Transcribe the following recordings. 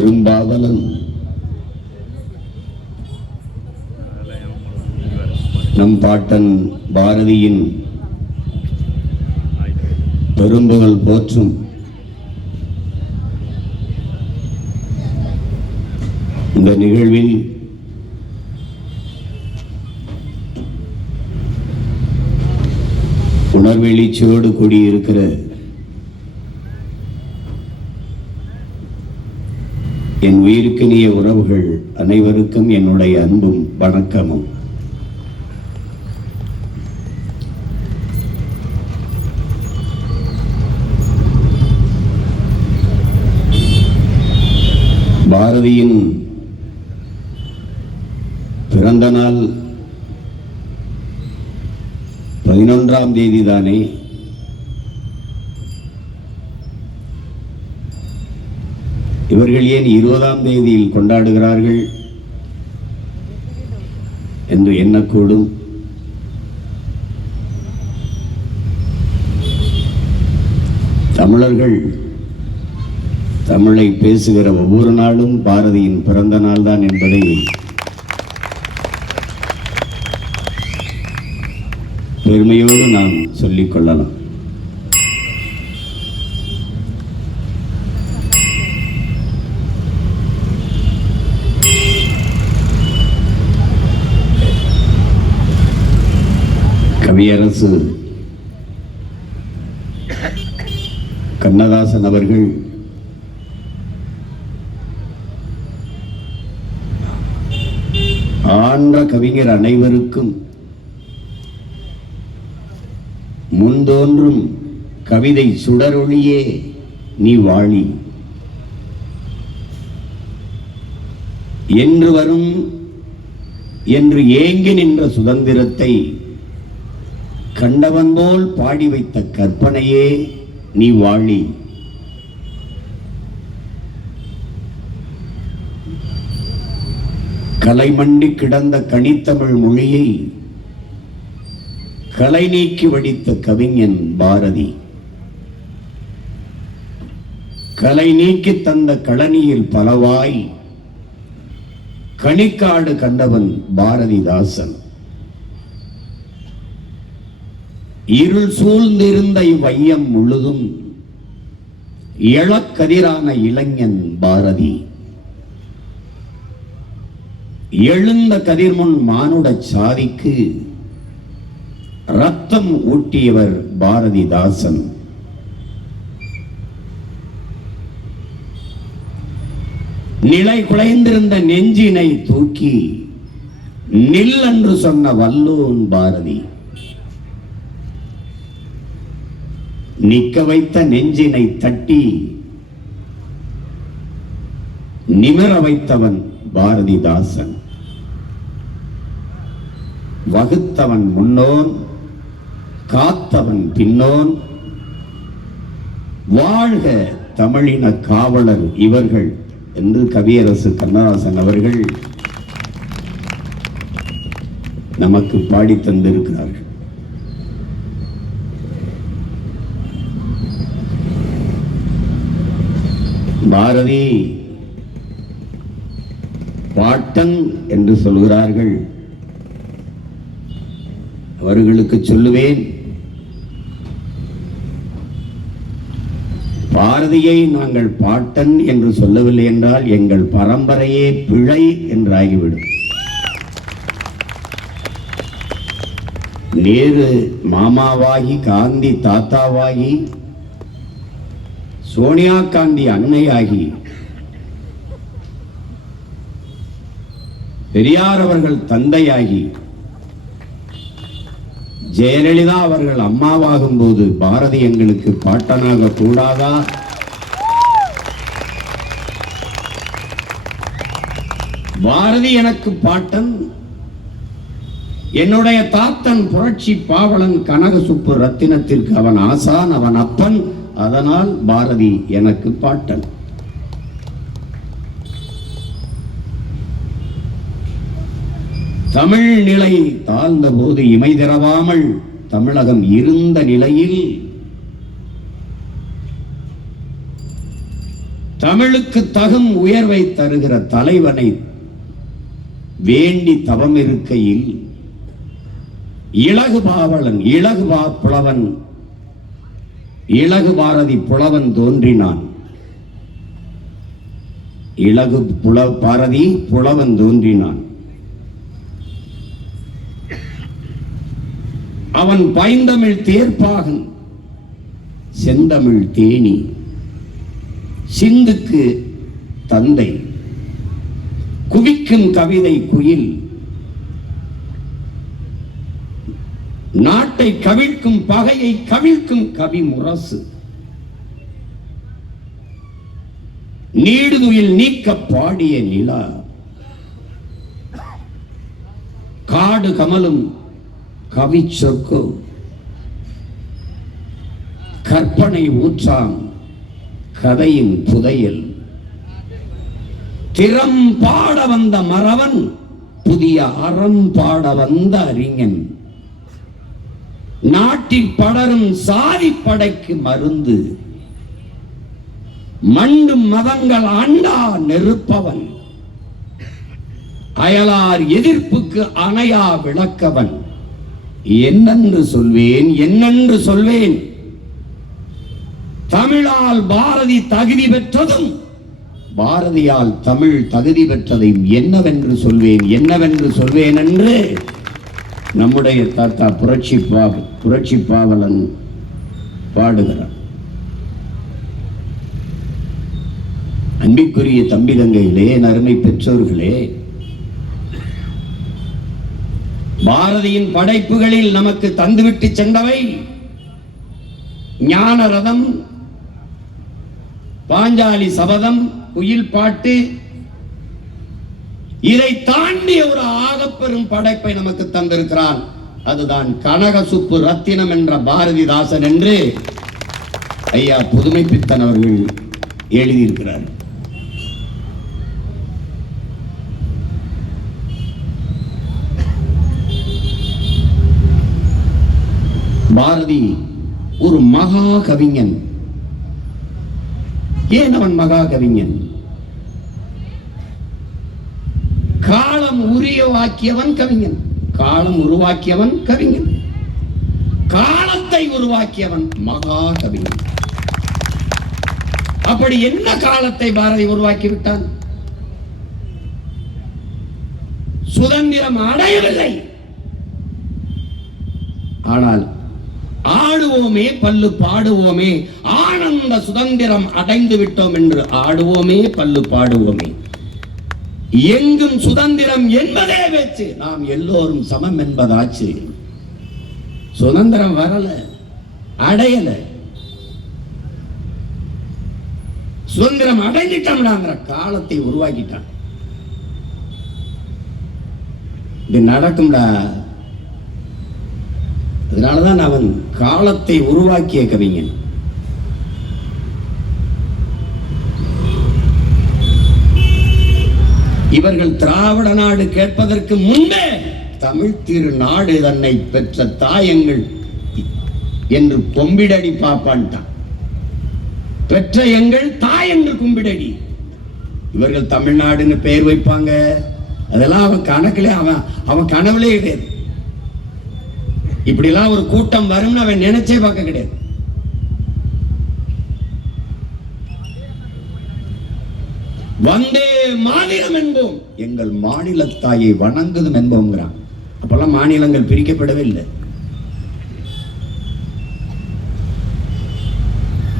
காதலன் நம் பாட்டன் பாரதியின் பெரும்புகள் போற்றும். இந்த நிகழ்வில் உணர்வெளிச்சோடு கூடியிருக்கிற என் உயிருக்கினிய உறவுகள் அனைவருக்கும் என்னுடைய அன்பும் வணக்கமும். பாரதியின் பிறந்த நாள் பதினொன்றாம் தேதி தானே இவர்கள் ஏன் இருபதாம் தேதியில் கொண்டாடுகிறார்கள்? என்று எண்ணக்கூடும். தமிழர்கள் தமிழை பேசுகிற ஒவ்வொரு நாளும் பாரதியின் பிறந்த நாள்தான் என்பதை பெருமையோடு நாம் சொல்லிக் கவியரசு கண்ணதாசன் அவர்கள் ஆன்ற கவிஞர் அனைவருக்கும் முன்தோன்றும் கவிதை சுடரொளியே நீ வாழி. என்று வரும் என்று ஏங்கி நின்ற சுதந்திரத்தை கண்டவன் போல் பாடி வைத்த கற்பனையே நீ வாழி. கலைமண்டி கிடந்த கனித்தமிழ் மொழியை கலை நீக்கி வடித்த கவிஞன் பாரதி. கலை நீக்கி தந்த களனியில் பலவாய் கணிக்காடு கண்டவன் பாரதிதாசன். இருள் சூழ்ந்திருந்த இவ்வையம் முழுதும் இளக்கதிரான இளைஞன் பாரதி. எழுந்த கதிர்முன் மானுட சாதிக்கு ரத்தம் ஊட்டியவர் பாரதிதாசன் நிலை குலைந்திருந்த நெஞ்சினை தூக்கி நில் என்று சொன்ன வல்லோன் பாரதி. நிக்க வைத்த நெஞ்சினை தட்டி நிமிர வைத்தவன் பாரதிதாசன். வகுத்தவன் முன்னோன் காத்தவன் பின்னோன் வாழ்க தமிழின காவலர் இவர்கள் என்று கவியரசு கண்ணதாசன் அவர்கள் நமக்கு பாடி தந்திருக்கிறார்கள் பாரதி. பாட்டன் என்று சொல்கிறார்கள். அவர்களுக்கு சொல்லுவேன். பாரதியை நாங்கள் பாட்டன் என்று சொல்லவில்லை என்றால் எங்கள் பரம்பரையே பிழை என்றாகிவிடும். நேரு மாமாவாகி காந்தி தாத்தாவாகி சோனியா காந்தி அன்னையாகி பெரியார் அவர்கள் தந்தையாகி ஜெயலலிதா அவர்கள் அம்மாவாகும் போது பாரதி எங்களுக்கு பாட்டனாக கூடாதா? பாரதி எனக்கு பாட்டன் என்னுடைய தாத்தன் புரட்சி பாவலன் கனக சுப்பு ரத்தினத்திற்கு அவன் ஆசான் அவன் அப்பன். அதனால் பாரதி எனக்கு பாட்டன். தமிழ் நிலை தாழ்ந்த போது இமை திறவாமல் தமிழகம் இருந்த நிலையில் தமிழுக்கு தகும் உயர்வை தருகிற தலைவனை வேண்டி தவம் இருக்கையில் இலகு பாவலன் இலகு பா புலவன் இலகு பாரதி புலவன் தோன்றினான். இலகு புல பாரதி புலவன் தோன்றினான். அவன் பைந்தமிழ் தேர்ப்பாகன் செந்தமிழ் தேனி சிந்துக்கு தந்தை குவிக்கும் கவிதை குயில் நாட்டை கவிழ்க்கும் பகையை கவிழ்க்கும் கவி முரசு. நீடுதுயில் நீக்க பாடிய நிலா. காடு கமலும் கவி சொற்கு. கற்பனை ஊற்றாம் கதையின் புதையல். திறம் பாட வந்த மறவன் புதிய அறம் பாட வந்த அறிஞன். நாட்டில் படரும் சாதி படைக்கு மருந்து. மண்டும் மதங்கள் அண்டா நெருப்பவன். அயலார் எதிர்ப்புக்கு அணையா விளக்கவன். என்னென்று சொல்வேன் என்னென்று சொல்வேன்? தமிழால் பாரதி தகுதி பெற்றதும் பாரதியால் தமிழ் தகுதி பெற்றதையும் என்னவென்று சொல்வேன் என்னவென்று சொல்வேன் என்று நம்முடைய தாத்தா புரட்சி பா புரட்சி பாவலன் பாடுகிறார். அன்பிற்குரிய தம்பி தங்கைகளே நறுமை பெற்றோர்களே பாரதியின் படைப்புகளில் நமக்கு தந்துவிட்டு சென்றவை ஞான ரதம் பாஞ்சாலி சபதம் குயில் பாட்டு இதை தாண்டி ஒரு ஆகப்பெரும் படைப்பை நமக்கு தந்திருக்கிறான் அதுதான் கனகசுப்பு ரத்தினம் என்ற பாரதிதாசன் என்று ஐயா புதுமை பித்தன் அவர்கள் எழுதியிருக்கிறார். பாரதி ஒரு மகா கவிஞன் ஏன் அவன் மகா கவிஞன் காலம் உரியவாக்கியவன் கவிஞன். காலம் உருவாக்கியவன் கவிஞன். காலத்தை உருவாக்கியவன் மகா கவிஞன். அப்படி என்ன காலத்தை பாரதி உருவாக்கி விட்டான் சுதந்திரம் அடையவில்லை. ஆனால் ஆடுவோமே பல்லு பாடுவோமே ஆனந்த சுதந்திரம் அடைந்து விட்டோம் என்று ஆடுவோமே பல்லு பாடுவோமே. எங்கும் சுதந்திரம் என்பதே வச்சு நாம் எல்லோரும் சமம் என்பதாச்சு. சுதந்திரம் வரல அடையல. சுதந்திரம் அடைஞ்சிட்டோம்னாங்கிற காலத்தை உருவாக்கிட்டான் இது நடக்கும்டா. அதனாலதான் அவன் காலத்தை உருவாக்கிய கவிஞன். இவர்கள் திராவிட நாடு கேட்பதற்கு முன்பே தமிழ் திரு நாடு தன்னை பெற்ற தாயங்கள் என்று கொம்பிடடி பாப்பான்ட்டான். பெற்ற எங்கள் தாய் என்று கும்பிடடி. இவர்கள் தமிழ்நாடுன்னு பெயர் வைப்பாங்க. அதெல்லாம் அவன் கணக்கில் அவன் அவன் கனவுலே கிடையாது. இப்படிலாம் ஒரு கூட்டம் வரும்னு அவன் நினைச்சே பார்க்க கிடையாது. வந்தே மாநிலம் என்போம். எங்கள் மாநில தாயை வணங்குதும் என்போங்கிறான் அப்பெல்லாம் மாநிலங்கள் பிரிக்கப்படவே இல்லை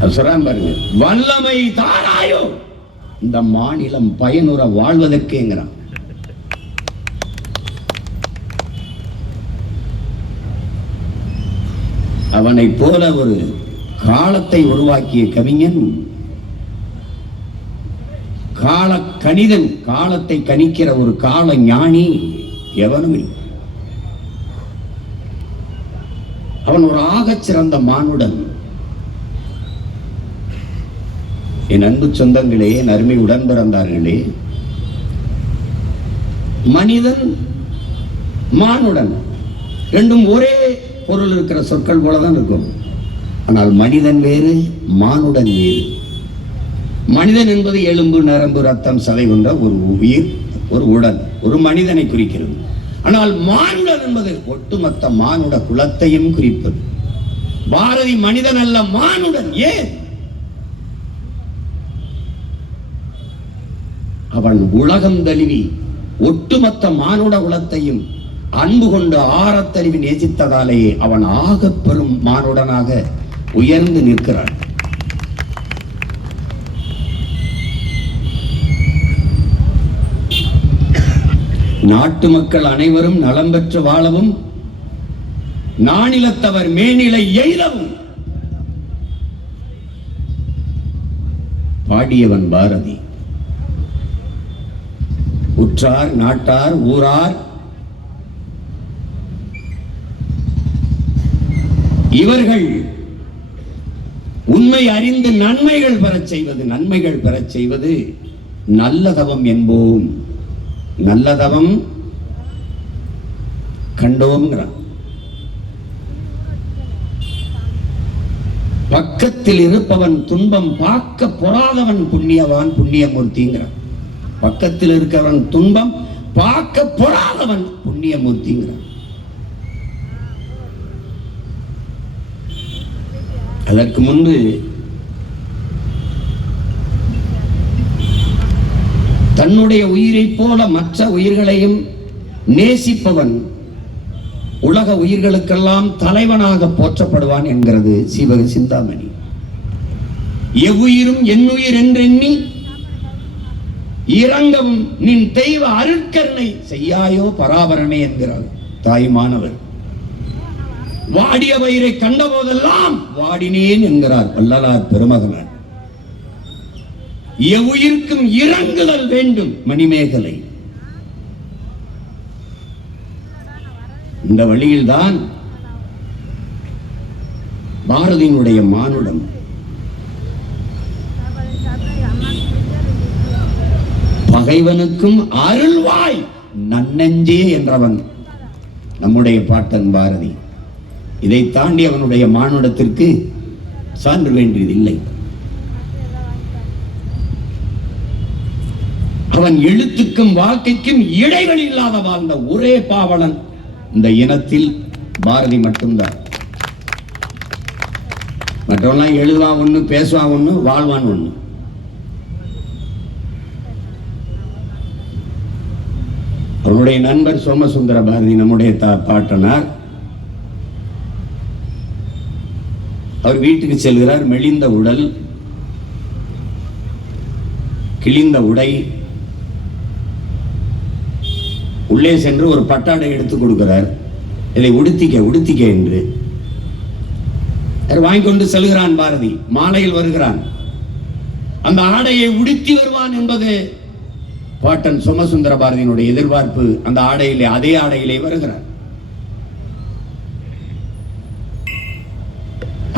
அது சொல்றான் பாருங்க வல்லமை தாராயோ. இந்த மாநிலம் பயனுற வாழ்வதற்கேங்கிறான். அவனைப் போல ஒரு காலத்தை உருவாக்கிய கவிஞன் கால கணிதன் காலத்தை கணிக்கிற ஒரு கால ஞானி எவனும் இல்லை. அவன் ஒரு ஆகச் சிறந்த மானுடன். என் அன்பு சொந்தங்களே என் அருமை உடன் பிறந்தார்களே மனிதன் மானுடன். ரெண்டும் ஒரே பொருள் இருக்கிற சொற்கள் போலதான் இருக்கும். ஆனால் மனிதன் வேறு மானுடன் வேறு. மனிதன் என்பது எலும்பு நரம்பு ரத்தம் சதை கொண்ட ஒரு உயிர் ஒரு உடல் ஒரு மனிதனை குறிக்கிறது. ஆனால் மானுடன் என்பது ஒட்டுமொத்த மானுட குலத்தையும் குறிப்பது. பாரதி மனிதன் அல்ல மானுடன் ஏன்? அவன் உலகம் தழுவி ஒட்டுமொத்த மானுட குலத்தையும் அன்பு கொண்டு ஆரத்தறிவி நேசித்ததாலேயே அவன் ஆக பெரும் மானுடனாக உயர்ந்து நிற்கிறான். நாட்டு மக்கள் அனைவரும் நலம் பெற்று வாழவும் நாணிலத்தவர் மேனிலை எய்தவும் பாடியவன் பாரதி. உற்றார் நாட்டார் ஊரார். இவர்கள் உண்மை அறிந்து நன்மைகள் பெறச் செய்வது நன்மைகள் பெறச் செய்வது நல்லதவம் என்போம். நல்ல தவம் கண்டோம்ங்கிறான். பக்கத்தில் இருப்பவன் துன்பம் பார்க்க பொறாதவன் புண்ணியவான் புண்ணியமூர்த்திங்கிறான். பக்கத்தில் இருக்கிறவன் துன்பம் பார்க்க பொறாதவன் புண்ணியமூர்த்திங்கிறான். அதற்கு முன்பு தன்னுடைய உயிரைப் போல மற்ற உயிர்களையும் நேசிப்பவன் உலக உயிர்களுக்கெல்லாம் தலைவனாக போற்றப்படுவான் என்கிறது சிவக சிந்தாமணி. எவ்வுயிரும் என்னுயிர் என்றெண்ணி இறங்கவும் நின் தெய்வ அருட்கருணை செய்யாயோ பராபரமே என்கிறார் தாயுமானவர். வாடிய வயிறை கண்டபோதெல்லாம் வாடினேன் என்கிறார் வள்ளலார் பெருமகனார். எவ்வுயிருக்கும் இறங்குதல் வேண்டும் மணிமேகலை. இந்த வழியில்தான் பாரதியினுடைய மானுடம். பகைவனுக்கும் அருள்வாய் நன்னெஞ்சே என்றவன் நம்முடைய பாட்டன் பாரதி. இதை தாண்டி அவனுடைய மானுடத்திற்கு சான்று வேண்டியதில்லை. அவன் எழுத்துக்கும் வாழ்க்கைக்கும் இடைவெளி இல்லாத வாழ்ந்த ஒரே பாவலன் இந்த இனத்தில் பாரதி மட்டும்தான். மற்றவெல்லாம் எழுதுவான் ஒண்ணு பேசுவான் ஒண்ணு வாழ்வான் ஒண்ணு. அவனுடைய நண்பர் சோமசுந்தர பாரதி நம்முடைய பாட்டனார். அவர் வீட்டுக்கு செல்கிறார் மெலிந்த உடல் கிழிந்த உடை. உள்ளே சென்று ஒரு பட்டாடை எடுத்து கொடுக்கிறார். இதை உடுத்திக்க உடுத்திக்க என்று. வாங்கி கொண்டு செல்கிறான் பாரதி. மாலையில் வருகிறான். அந்த ஆடையை உடுத்தி வருவான் என்பது பாட்டன் சோமசுந்தர பாரதியினுடைய எதிர்பார்ப்பு. அந்த ஆடையிலே அதே ஆடையிலே வருகிறார்.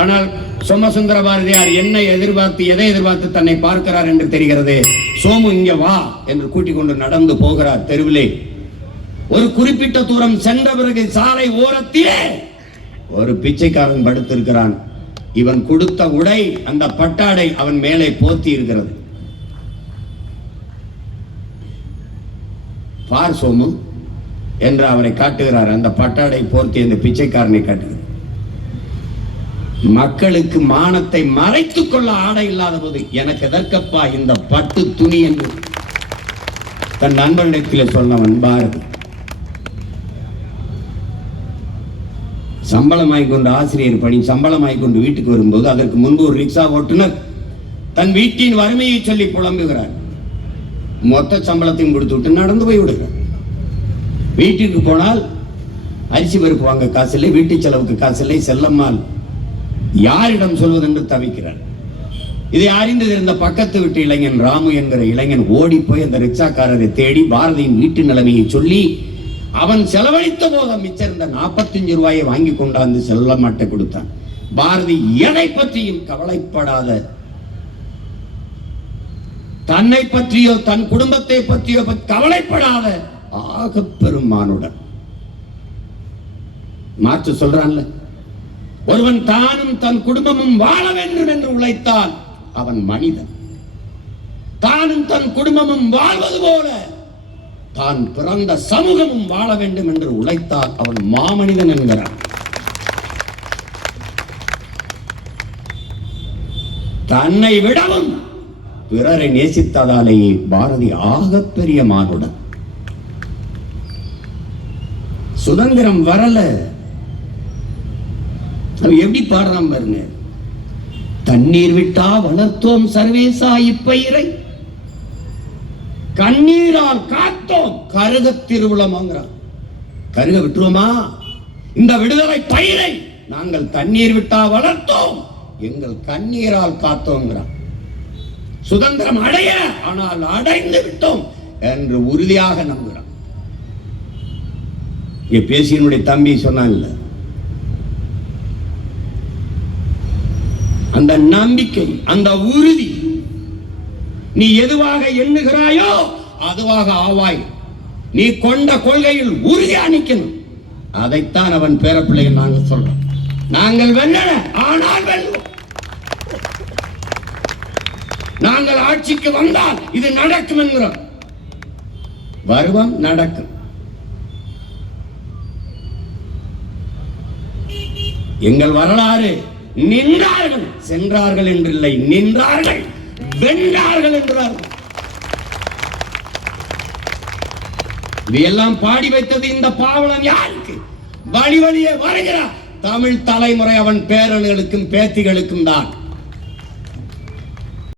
ஆனால் சோமசுந்தர பாரதியார் என்ன எதிர்பார்த்து எதை எதிர்பார்த்து தன்னை பார்க்கிறார் என்று தெரிகிறது? சோமு இங்க வா என்று கூட்டிக் கொண்டு நடந்து போகிறார் தெருவிலே. ஒரு குறிப்பிட்ட தூரம் சென்ற பிறகு சாலை ஓரத்திலே ஒரு பிச்சைக்காரன் படுத்திருக்கிறான். இவன் கொடுத்த உடை அந்த பட்டாடை அவன் மேலே போத்தி இருக்கிறது. பார் சோமு என்று அவரை காட்டுகிறார். அந்த பட்டாடை போர்த்தி அந்த பிச்சைக்காரனை காட்டுகிறார். மக்களுக்கு மானத்தை மறைத்துக் கொள்ள ஆடை இல்லாத போது எனக்கு எதற்கப்பா இந்த பட்டு துணி என்று தன் நண்பனிடத்தில் சொன்னவன் பாரதி சம்பளமாய் கொண்டு ஆசிரியர் பணி சம்பளமாய் கொண்டு வீட்டுக்கு வரும்போது அதற்கு முன்பு ஒரு ரிக்ஷா ஓட்டுநர் தன் வீட்டின் வறுமையை சொல்லி புலம்புகிறார். மொத்த சம்பளத்தையும் கொடுத்து விட்டு நடந்து போய் விடுகிறார். வீட்டுக்கு போனால் அரிசி பருப்பு வாங்க காசு இல்லை வீட்டு செலவுக்கு காசு இல்லை. செல்லம்மாள் யாரிடம் சொல்வதென்று தவிக்கிறார் இதை அறிந்திருந்த பக்கத்து வீட்டு இளைஞன் ராமு என்கிற இளைஞன் ஓடி போய் அந்த ரிக்ஷாக்காரரை தேடி பாரதியின் வீட்டு நிலைமையை சொல்லி அவன் செலவழித்த போது மிச்சிருந்த நாற்பத்தஞ்சு ரூபாயை வாங்கி கொண்டாந்து செல்லமாட்ட கொடுத்தான். பாரதி எதை பற்றியும் கவலைப்படாத. தன்னை பற்றியோ தன் குடும்பத்தை பற்றியோ கவலைப்படாத ஆக பெருமானுடன் மாற்று சொல்றான்ல? ஒருவன் தானும் தன் குடும்பமும் வாழ வேண்டும் என்று உழைத்தான் அவன் மனிதன். தானும் தன் குடும்பமும் வாழ்வது போல தான் பிறந்த சமூகமும் வாழ வேண்டும் என்று உழைத்தால் அவன் மாமனிதன் என்கிறான். தன்னை விடவும் பிறரை நேசித்ததாலேயே பாரதி ஆகப்பெரிய மானுடன். சுதந்திரம் வரல. அவன் எப்படி பாடுறான் பாருங்க. தண்ணீர் விட்டா வளர்த்தோம் சர்வேசா இப்பயிரை கண்ணீரால் காத்தோம். கருக திருவிழமாங்கிறார் கருக விட்டுருவோமா? இந்த விடுதலை பயிரை நாங்கள் தண்ணீர் விட்டா வளர்த்தோம். எங்கள் கண்ணீரால் காத்தோங்கிறார். சுதந்திரம் அடைய ஆனால் அடைந்து விட்டோம் என்று உறுதியாக நம்புகிறான் இங்க பேசியனுடைய தம்பி சொன்னான்ல அந்த நம்பிக்கை அந்த உறுதி நீ எதுவாக எண்ணுகிறாயோ அதுவாக ஆவாய். நீ கொண்ட கொள்கையில் உறுதியா நிக்கணும் அதைத்தான் அவன் பேரப்பிள்ளைகள் நாங்கள் சொல்றோம். நாங்கள் வெல்லல ஆனால் வெல்வோம். நாங்கள் ஆட்சிக்கு வந்தால் இது நடக்கும் என்கிறோம். வருவம் நடக்கும். எங்கள் வரலாறு நின்றார்கள் சென்றார்கள் என்றில்லை நின்றார்கள். வென்றார்கள் என்றார்கள் இதையெல்லாம் பாடி வைத்தது இந்த பாவலன் யாருக்கு? வழி வழியே வருகிறார். தமிழ் தலைமுறை அவன் பேரன்களுக்கும் பேத்திகளுக்கும் தான்.